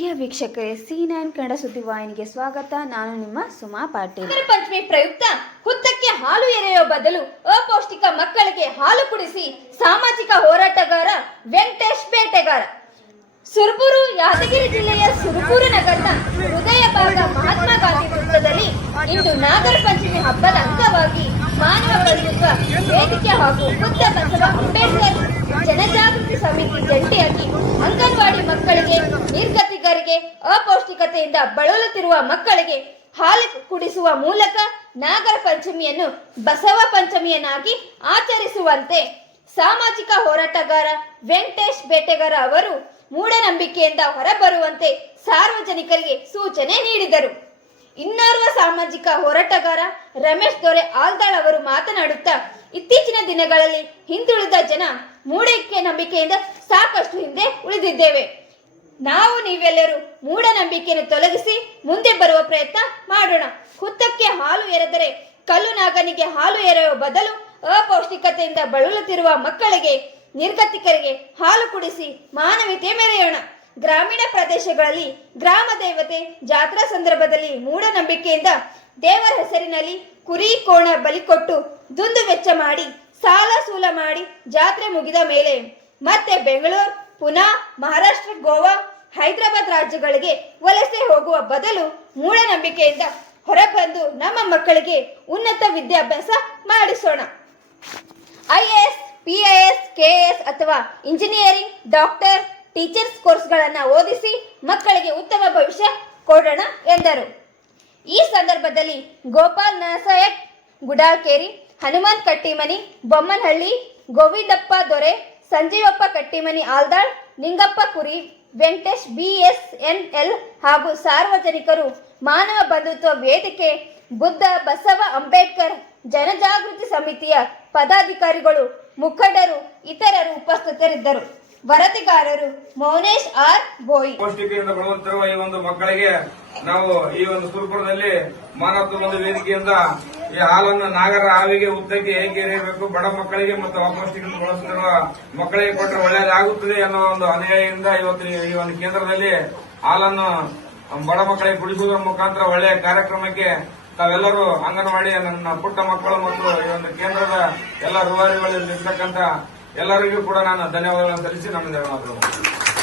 ಪ್ರಿಯ ವೀಕ್ಷಕರೇ C nine Kannada ಸುದ್ದಿವಾಹಿನಿಗೆ ಸ್ವಾಗತ. ನಾನು ನಿಮ್ಮ ಸುಮಾ ಪಾಟೀಲ್. ಪಂಚಮಿ ಪ್ರಯುಕ್ತ, ಹುತ್ತಕ್ಕೆ ಹಾಲು ಎರೆಯೋ ಬದಲು ಅಪೌಷ್ಟಿಕ ಮಕ್ಕಳಿಗೆ ಹಾಲು ಕುಡಿಸಿ ಸಾಮಾಜಿಕ ಹೋರಾಟಗಾರ ವೆಂಕಟೇಶ್ ಬೇಟೆಗಾರ. ಸುರಬೂರು, ಯಾದಗಿರಿ ಜಿಲ್ಲೆಯ ಸುರ್ಬೂರು ನಗರದ ಹೃದಯ ಭಾಗ ಮಹಾತ್ಮ ಗಾಂಧಿ ವೃತ್ತದಲ್ಲಿ ಇಂದು ನಾಗರ ಪಂಚಮಿ ಹಬ್ಬದ ಅಂಗವಾಗಿ ಮಾನವ ಬಂಧುತ್ವ ವೇದಿಕೆ ಹಾಗೂ ಬುದ್ಧ ಬಸವ ಅಂಬೇಡ್ಕರ್ ಜನಜಾಗೃತಿ ಸಮಿತಿ ಜಂಟಿಯಾಗಿ ಅಂಗನವಾಡಿ ಮಕ್ಕಳಿಗೆ ನಿರ್ಗತಿಕರಿಗೆ ಅಪೌಷ್ಟಿಕತೆಯಿಂದ ಬಳಲುತ್ತಿರುವ ಮಕ್ಕಳಿಗೆ ಹಾಲು ಕುಡಿಸುವ ಮೂಲಕ ನಾಗರ ಪಂಚಮಿಯನ್ನು ಬಸವ ಪಂಚಮಿಯನ್ನಾಗಿ ಆಚರಿಸುವಂತೆ ಸಾಮಾಜಿಕ ಹೋರಾಟಗಾರ ವೆಂಕಟೇಶ್ ಬೇಟೆಗಾರ ಅವರು ಮೂಢನಂಬಿಕೆಯಿಂದ ಹೊರಬರುವಂತೆ ಸಾರ್ವಜನಿಕರಿಗೆ ಸೂಚನೆ ನೀಡಿದರು. ಇನ್ನೋರ್ವ ಸಾಮಾಜಿಕ ಹೋರಾಟಗಾರ ರಮೇಶ್ ದೊರೆ ಆಲ್ದಾಳ್ ಅವರು ಮಾತನಾಡುತ್ತಾ, ಇತ್ತೀಚಿನ ದಿನಗಳಲ್ಲಿ ಹಿಂದುಳಿದ ಜನ ಮೂಢಕ್ಕೆ ನಂಬಿಕೆಯಿಂದ ಸಾಕಷ್ಟು ಹಿಂದೆ ಉಳಿದಿದ್ದೇವೆ. ನಾವು ನೀವೆಲ್ಲರೂ ಮೂಢನಂಬಿಕೆಯನ್ನು ತೊಲಗಿಸಿ ಮುಂದೆ ಬರುವ ಪ್ರಯತ್ನ ಮಾಡೋಣ. ಹುತ್ತಕ್ಕೆ ಹಾಲು ಎರೆದರೆ ಕಲ್ಲು ನಾಗನಿಗೆ ಹಾಲು ಎರೆಯುವ ಬದಲು ಅಪೌಷ್ಟಿಕತೆಯಿಂದ ಬಳಲುತ್ತಿರುವ ಮಕ್ಕಳಿಗೆ, ನಿರ್ಗತಿಕರಿಗೆ ಹಾಲು ಕುಡಿಸಿ ಮಾನವೀಯತೆ ಮೆರೆಯೋಣ. ಗ್ರಾಮೀಣ ಪ್ರದೇಶಗಳಲ್ಲಿ ಗ್ರಾಮ ದೇವತೆ ಜಾತ್ರಾ ಸಂದರ್ಭದಲ್ಲಿ ಮೂಢನಂಬಿಕೆಯಿಂದ ದೇವರ ಹೆಸರಿನಲ್ಲಿ ಕುರಿ ಕೋಣ ಬಲಿ ಕೊಟ್ಟು ದುಂದು ವೆಚ್ಚ ಮಾಡಿ, ಸಾಲ ಸೂಲ ಮಾಡಿ ಜಾತ್ರೆ ಮುಗಿದ ಮೇಲೆ ಮತ್ತೆ ಬೆಂಗಳೂರು ಪುನಃ ಮಹಾರಾಷ್ಟ್ರ, ಗೋವಾ, ಹೈದರಾಬಾದ್ ರಾಜ್ಯಗಳಿಗೆ ವಲಸೆ ಹೋಗುವ ಬದಲು ಮೂಢನಂಬಿಕೆಯಿಂದ ಹೊರಬಂದು ನಮ್ಮ ಮಕ್ಕಳಿಗೆ ಉನ್ನತ ವಿದ್ಯಾಭ್ಯಾಸ ಮಾಡಿಸೋಣ. ಐಎಎಸ್, ಪಿಐಎಸ್, ಕೆಎಎಸ್ ಅಥವಾ ಇಂಜಿನಿಯರಿಂಗ್, ಡಾಕ್ಟರ್, ಟೀಚರ್ಸ್ ಕೋರ್ಸ್ಗಳನ್ನು ಓದಿಸಿ ಮಕ್ಕಳಿಗೆ ಉತ್ತಮ ಭವಿಷ್ಯ ಕೊಡೋಣ ಎಂದರು. ಈ ಸಂದರ್ಭದಲ್ಲಿ ಗೋಪಾಲ್ ನಾಸಾಯಕ್ ಗುಡಾಕೇರಿ ಹನುಮಾನ್ ಕಟ್ಟಿಮನಿ ಬೊಮ್ಮನಹಳ್ಳಿ, ಗೋವಿಂದಪ್ಪ ದೊರೆ ಸಂಜೀವಪ್ಪ ಕಟ್ಟಿಮನಿ ಆಲ್ದಾಳ್ ನಿಂಗಪ್ಪ ಕುರಿ, ವೆಂಕಟೇಶ್ ಬಿಎಸ್ಎನ್ಎಲ್ ಹಾಗೂ ಸಾರ್ವಜನಿಕರು ಮಾನವ ಬಂಧುತ್ವ ವೇದಿಕೆ, ಬುದ್ಧ ಬಸವ ಅಂಬೇಡ್ಕರ್ ಜನಜಾಗೃತಿ ಸಮಿತಿಯ ಪದಾಧಿಕಾರಿಗಳು, ಮುಖಂಡರು, ಇತರರು ಉಪಸ್ಥಿತರಿದ್ದರು. ವರದಿಗಾರರು ಮೌನೇಶ್ ಆರ್ ಬೋಯಿ. ಪೌಷ್ಟಿಕೆಯಿಂದ ಬಳಲುತ್ತಿರುವ ಈ ಒಂದು ಮಕ್ಕಳಿಗೆ ನಾವು ಈ ಒಂದು ಸುರಪುರದಲ್ಲಿ ಮಾನವತ್ವ ಒಂದು ವೇದಿಕೆಯಿಂದ ಈ ಹಾಲನ್ನು ನಾಗರ ಹಾವಿಗೆ, ಉದ್ದಕ್ಕೆ ಹೇಗೆ ಎರೆಯಬೇಕು, ಬಡ ಮಕ್ಕಳಿಗೆ ಮತ್ತು ಅಪೌಷ್ಟಿಕತೆ ಬಳಸುತ್ತಿರುವ ಮಕ್ಕಳಿಗೆ ಕೊಟ್ಟರೆ ಒಳ್ಳೆಯದಾಗುತ್ತದೆ ಅನ್ನೋ ಒಂದು ಅನುಯಾಯಿಯಿಂದ ಇವತ್ತು ಈ ಒಂದು ಕೇಂದ್ರದಲ್ಲಿ ಹಾಲನ್ನು ಬಡ ಮಕ್ಕಳಿಗೆ ಕುಡಿಸುವುದರ ಮುಖಾಂತರ ಒಳ್ಳೆಯ ಕಾರ್ಯಕ್ರಮಕ್ಕೆ ತಾವೆಲ್ಲರೂ ಅಂಗನವಾಡಿ ನನ್ನ ಪುಟ್ಟ ಮಕ್ಕಳು ಮತ್ತು ಈ ಒಂದು ಕೇಂದ್ರದ ಎಲ್ಲ ರೂವಾರಿಗಳಲ್ಲಿ ಇರ್ತಕ್ಕಂಥ ಎಲ್ಲರಿಗೂ ಕೂಡ ನಾನು ಧನ್ಯವಾದಗಳನ್ನು ಸಲ್ಲಿಸಿ ನಮ್ಮಿಂದ ಮಾತನಾಡುತ್ತೇನೆ